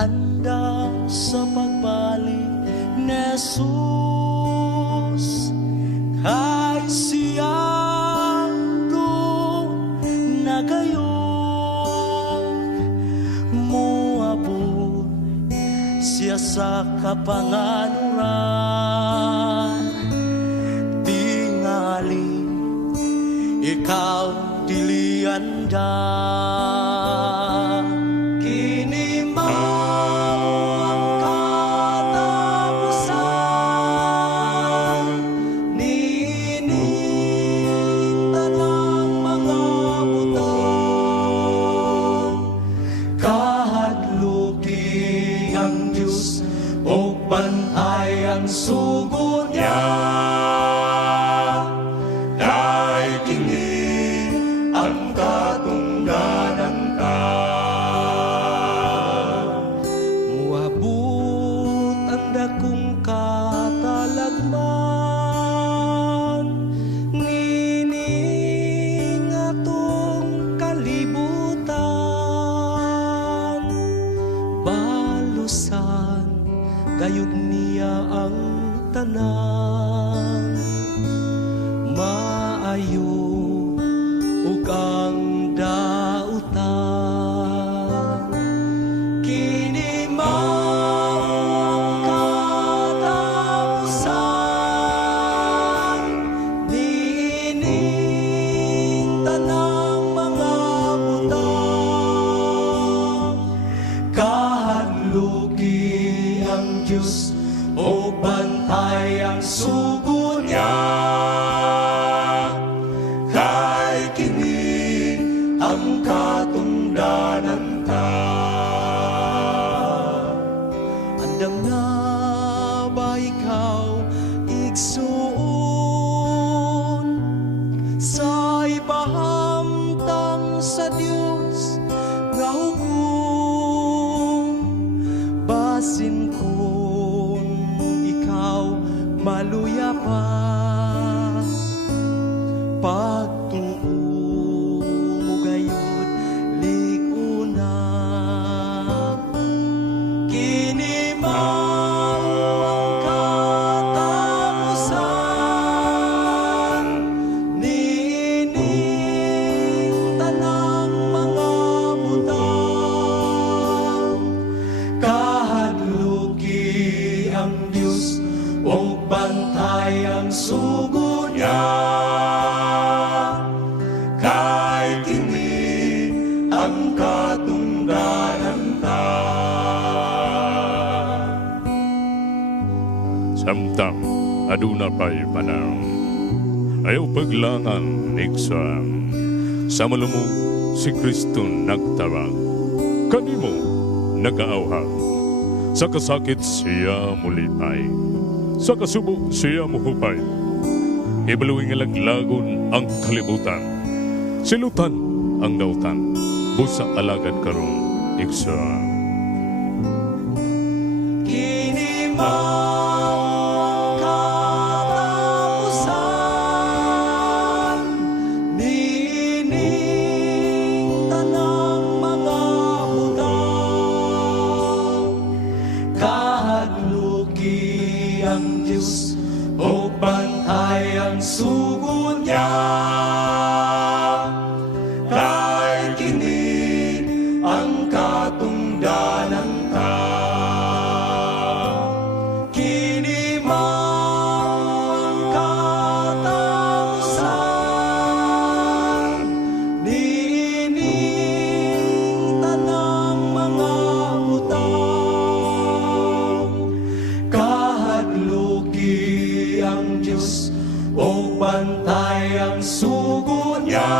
andam sa pagbalik ni Jesus. Kay siyang nagayon muabot siya sa kapanganuran. Tingali ikaw dilianda. Kini mao ang katapusan niining tanang mga butang. Kahadluki ang Diyos o bantay ang sugod niya. Gayud niya ang tanan, maayo ug ang dautan. Kini mao ang katapusan niining tanang mga butang. Kahadluki ang Diyos o bantay ang sugod niya. Kay kini ang katungdanan ta. Andam na ba ikaw igsuon sa ipahamtang sa Diyos nga hukom? Basin kung ikaw maluya pa, pagtuo mo gayud liguna. Kini mao ang katapusan niining tanang mga butang. Kahadluki ang Diyos o bantay ang sugod niya. Kay kini ang katungdanan ta. Samtang aduna pa'y panahon, ayaw paglangan iksam. Sa malumog si Kristo nagtawag, kanimo nagaawhag. Sa kasakit siya mulipay, sa kasubo siya muhupay. Ibaluing laglagon ang kalibutan, silutan ang nautan, busa alagad karon iksam. Kini mao katapusan niining tanang mga butang. Kahadluki ang Diyos o bantay ang sugod niya. Kay kini ang katungdanan ta. Kini mao ang katapusan niining tanang mga butang. Kahadluki ang Diyos o bantay ang sugod niya.